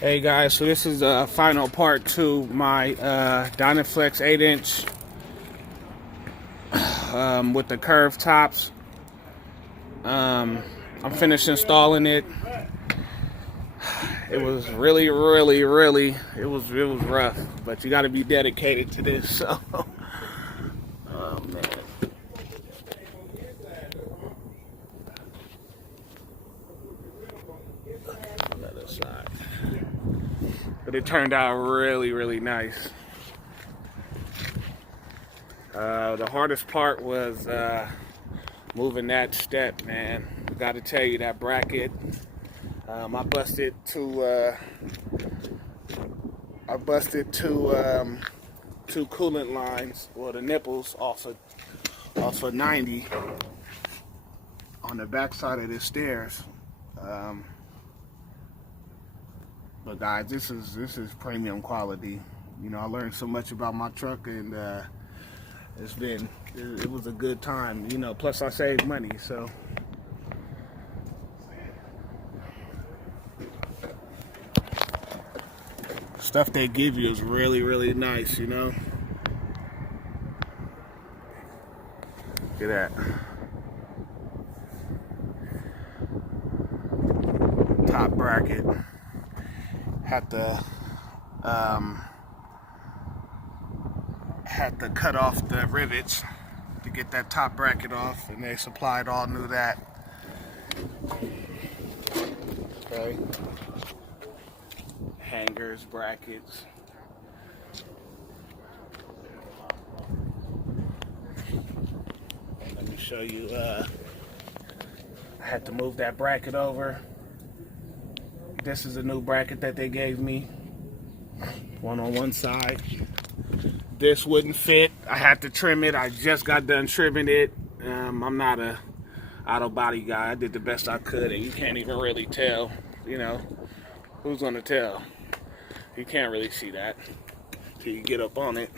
Hey guys, so this is the final part to my Dynaflex 8-inch with the curved tops. I'm finished installing it. It was really, it was rough, but you got to be dedicated to this. So, oh man. Another side. But it turned out really nice. The hardest part was moving that step, man. Got to tell you, that bracket. I busted two coolant lines, well, the nipples off of 90 on the back side of the stairs. But guys, this is premium quality. You know, I learned so much about my truck, and it was a good time. You know, plus I saved money, so. Stuff they give you is really nice, you know. Look at that. Top bracket. Had to cut off the rivets to get that top bracket off, and they supplied all new that. Okay. Hangers, brackets. Let me show you. I had to move that bracket over. This is a new bracket that they gave me. One on one side. This wouldn't fit. I had to trim it. I just got done trimming it. I'm not a auto body guy. I did the best I could, and you can't even really tell. You know, who's gonna tell? You can't really see that till you get up on it.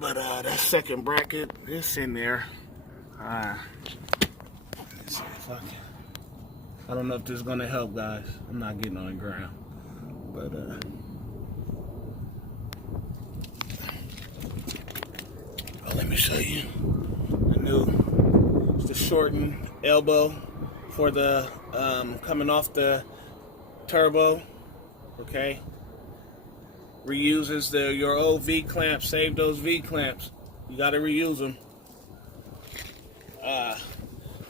But that second bracket, it's in there. Let's see if I don't know if this is gonna help, guys. I'm not getting on the ground, but let me show you the new. It's the shortened elbow for the coming off the turbo. Okay, reuses your old V clamps. Save those V clamps. You got to reuse them.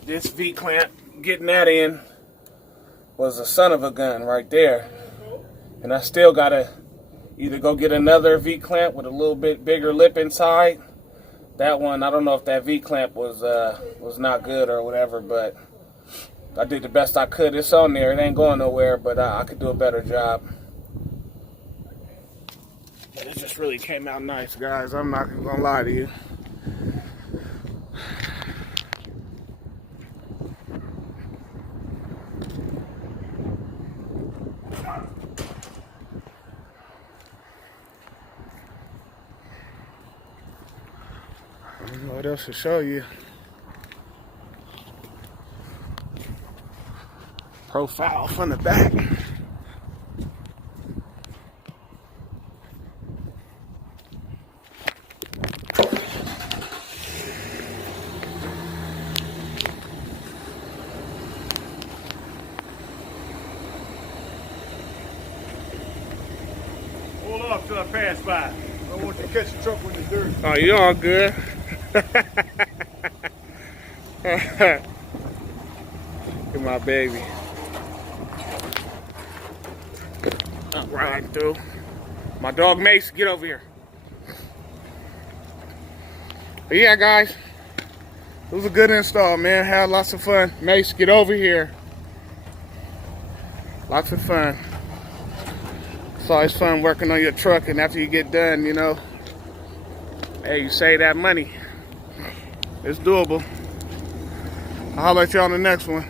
This V clamp, getting that in was a son of a gun right there, and I still gotta either go get another V clamp with a little bit bigger lip inside. That one, I don't know if that V clamp was not good or whatever, but I did the best I could. It's on there. It ain't going nowhere, but I could do a better job. But it just really came out nice, guys. I'm not gonna lie to you. I don't know what else to show you. Profile from the back. Hold off till I pass by. I don't want you to catch the truck when it's dirty. Oh, you all good. Look at my baby. Right through. My dog Mace, get over here. But yeah, guys, it was a good install, man. Had lots of fun. Mace, get over here. Lots of fun. It's always fun working on your truck, and after you get done, you know, hey, you save that money. It's doable. I'll holler at you on the next one.